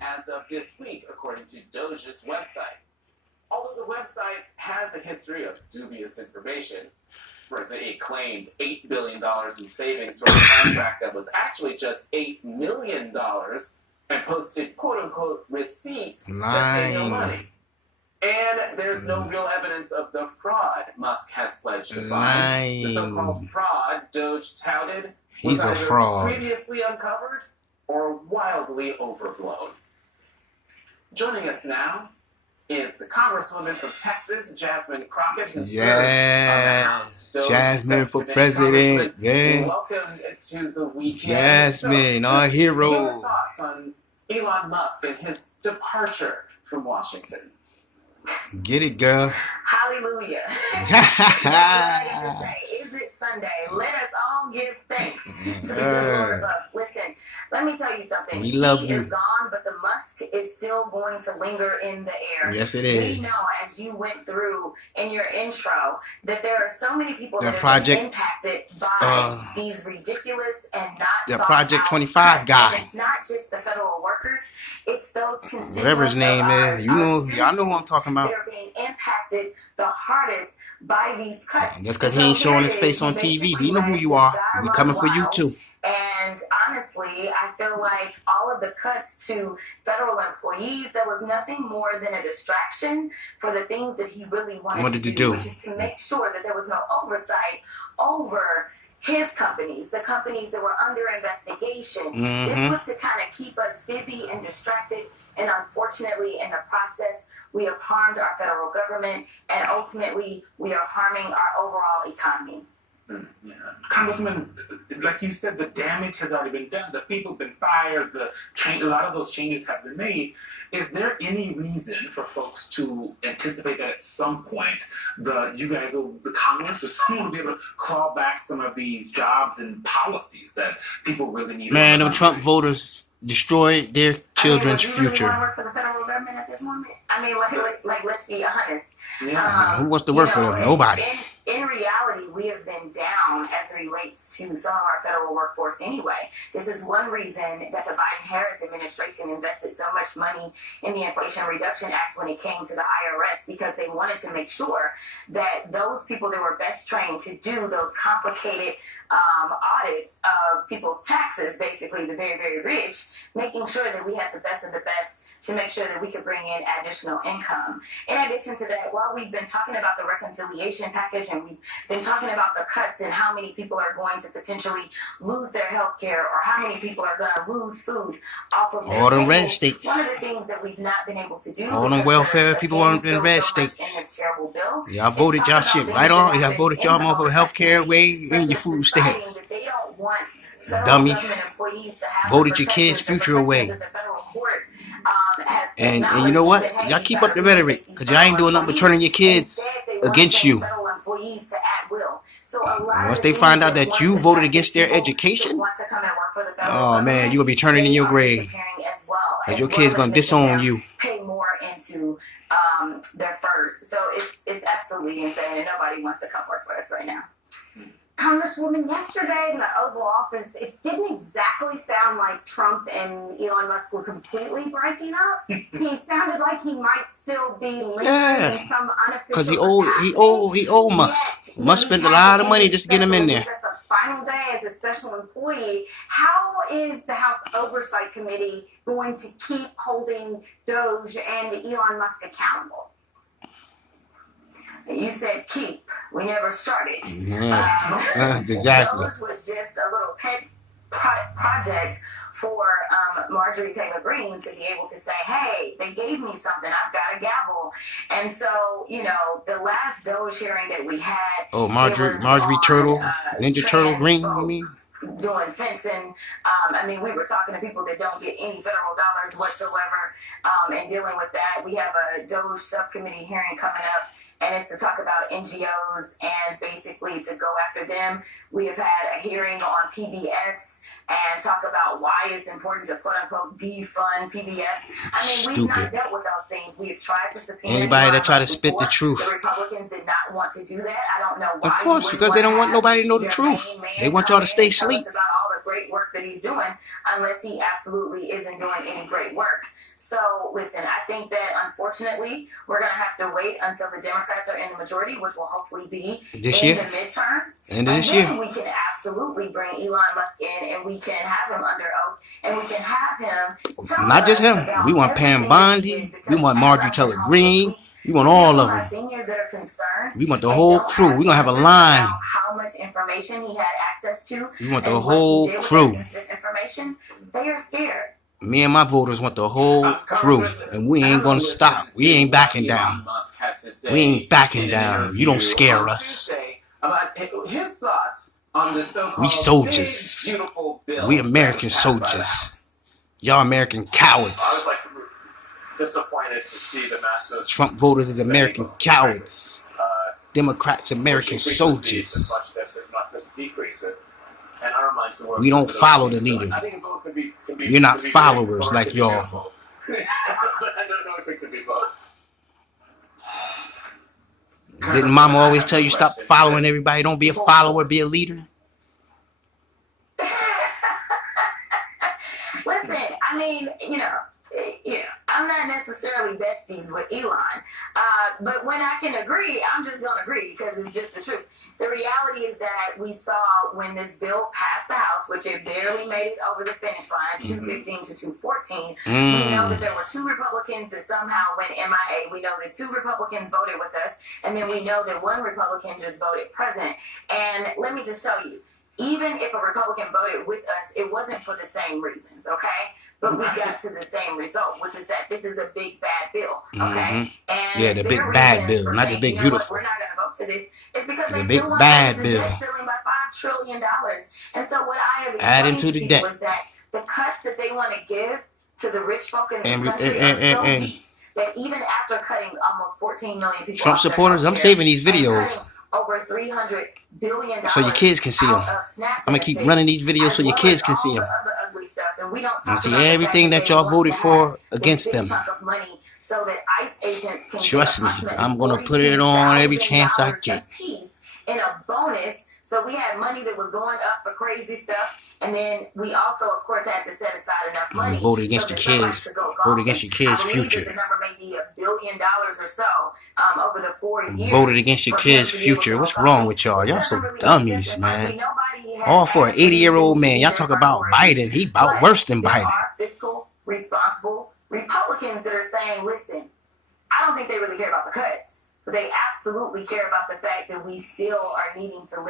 as of this week, according to Doge's website. Although the website has a history of dubious information, for example, it claimed $8 billion in savings for a contract that was actually just $8 million and posted quote-unquote receipts that pay no money. And there's no real evidence of the fraud Musk has pledged to find. The so-called fraud Doge touted was He's a either fraud. previously uncovered or wildly overblown. Joining us now is the Congresswoman from Texas, Jasmine Crockett, who serves on the House Doge Jasmine for Subcommittee. president, Congresswoman, man. welcome to the weekend. Jasmine, So, our just hero. Your thoughts on Elon Musk and his departure from Washington? Get it, girl. Hallelujah. Is it Sunday? Let us all give thanks to the good Lord above. Listen, let me tell you something. We love you. He is gone, but the Musk is still going to linger in the air. Yes, it is. We know, as you went through in your intro, that there are so many people that Project, have been impacted by these ridiculous and not the thought Project out 25 cuts. guy. And it's not just the federal workers; it's those constituents. Whatever his name is, you know, y'all know who I'm talking about. They're being impacted the hardest by these cuts. Just because he ain't showing his face on TV, we know who you are. We coming for you too. And honestly, I feel like all of the cuts to federal employees, that was nothing more than a distraction for the things that he really wanted to do, which is to make sure that there was no oversight over his companies, the companies that were under investigation. This was to kind of keep us busy and distracted. And unfortunately, in the process, we have harmed our federal government, and ultimately, we are harming our overall economy. Yeah. Congressman, like you said, the damage has already been done. The people have been fired. A lot of those changes have been made. Is there any reason for folks to anticipate that at some point the Congress, or someone will be able to claw back some of these jobs and policies that people really need? Man, them Trump voters destroyed their children's future. future. Want to work for the federal government at this moment? I mean, like let's be honest. Yeah. Who wants to work for them? Nobody. In reality, we have been down as it relates to some of our federal workforce anyway. This is one reason that the Biden-Harris administration invested so much money in the Inflation Reduction Act when it came to the IRS, because they wanted to make sure that those people that were best trained to do those complicated audits of people's taxes, basically the very, very rich, making sure that we had the best of the best to make sure that we could bring in additional income. In addition to that, while we've been talking about the reconciliation package and we've been talking about the cuts and how many people are going to potentially lose their health care, or how many people are going to lose food off of their all the table, red states. one of the things that we've not been able to do, All them welfare people on in red states. Y'all voted y'all shit right on. Y'all voted y'all motherfucking health care away and your food stamps. Dummies. Voted your kids' future away. And you know what? Y'all keep up the rhetoric, because y'all ain't doing nothing but turning your kids against you. Once they find out that you voted against their education, oh man, you're going to be turning in your grave. Because your kids going to disown you. Pay more into their FERS. So it's absolutely insane, and nobody wants to come work for us right now. Congresswoman, yesterday in the Oval Office, it didn't exactly sound like Trump and Elon Musk were completely breaking up. He sounded like he might still be linked in some unofficial because he owe Musk. Musk spent a lot of money just to get him in there. That's a final day as a special employee. How is the House Oversight Committee going to keep holding Doge and Elon Musk accountable? You said keep. We never started. Exactly. Those was just a little pet project for Marjorie Taylor Greene to be able to say, hey, they gave me something. I've got a gavel. And so, the last Doge hearing that we had. Oh, Marjorie Turtle, Ninja Turtle Greene, you mean? Doing fencing. We were talking to people that don't get any federal dollars whatsoever, and dealing with that. We have a Doge subcommittee hearing coming up, and it's to talk about NGOs and basically to go after them. We have had a hearing on PBS and talk about why it's important to quote-unquote defund PBS. We've not dealt with those things. We have tried to subpoena anybody that try to spit the truth. The Republicans did not want to do that. I don't know why. Of course, because they don't want nobody to know the truth. They want y'all to stay asleep. About all the great work that he's doing unless he absolutely isn't doing any great work. So listen, I think that unfortunately we're going to have to wait until the Democrats are in the majority, which will hopefully be This in year? the midterms. End of And this then year? we can absolutely bring Elon Musk in and we can have him under oath and we can have him tell Not just us him. about We want Pam everything that he Bondi. did, We because want as Marjorie I've Taylor been home Greene. this week, We want we have all of my them. seniors that are concerned. We want the They whole don't crew. have We're going to have a answers line. about how much information he had access to We want and the what whole he did with crew. that sensitive information. They are scared. Me and my voters want the whole crew. And we ain't going to stop. We ain't backing down. We ain't backing down. You don't scare us. About his thoughts on the so-called We soldiers. Big, beautiful bill We American that was passed by the soldiers. House. Y'all American I was cowards. like disappointed to see the massive Trump voters is American cowards. Democrats, American increase the soldiers. budget deficit, not just decrease it. And I remind the world We don't that follow the so leader. I think a vote could be You're not could be followers great, or it like could be a y'all. vote. I don't know if it could be both. Didn't mama always tell you stop following everybody? Don't be a follower, be a leader. Listen, I mean, I'm not necessarily besties with Elon, but when I can agree, I'm just gonna agree because it's just the truth. The reality is that we saw when this bill passed the House, which it barely made it over the finish line, 215 to 214. We know that there were 2 Republicans that somehow went MIA. We know that 2 Republicans voted with us, and then we know that 1 Republican just voted present. And let me just tell you, even if a Republican voted with us, it wasn't for the same reasons, okay? But we got to the same result, which is that this is a big bad bill, okay? And Yeah, the big their bad reasons bill, for not the saying, big you know what, beautiful. we're not going to vote for this. It's because The they big still want bad to raise the bill. debt ceiling by $5 trillion. And so what I have Adding explained to to the people debt. is that the cuts that they want to give to the rich folk in this And- country and- are so and- deep that even after cutting almost 14 million people Trump off their supporters, I'm healthcare saving these and videos cutting over $300 billion so your kids can see them. out of SNAP I'm gonna keep benefits, running these videos as so your well kids as can see all them. the other ugly stuff. And we don't talk And see about the fact everything that they y'all want voted to for have this against big them. chunk of money so that ICE agents can Trust get me, approximately I'm gonna put it on every chance I $42,000 get. apiece in a bonus. So we had money that was going up for crazy stuff. And then we also, of course, had to set aside enough money. Vote against so your that somebody kids. could go Vote golfing. against your kids' I believe future. that the number may be $1 billion or so over the 4 years. Voted against your for kids' him to be able to future. go What's golfing. wrong with y'all? Y'all It some doesn't really dummies, exist. And man. frankly, nobody has All for an asked for 80-year-old these man. things Y'all to talk be about priorities. Biden. He about But worse than there Biden. are fiscal, responsible Republicans that are saying, listen, I don't think they really care about the cuts, but they absolutely care about the fact that we still are needing to live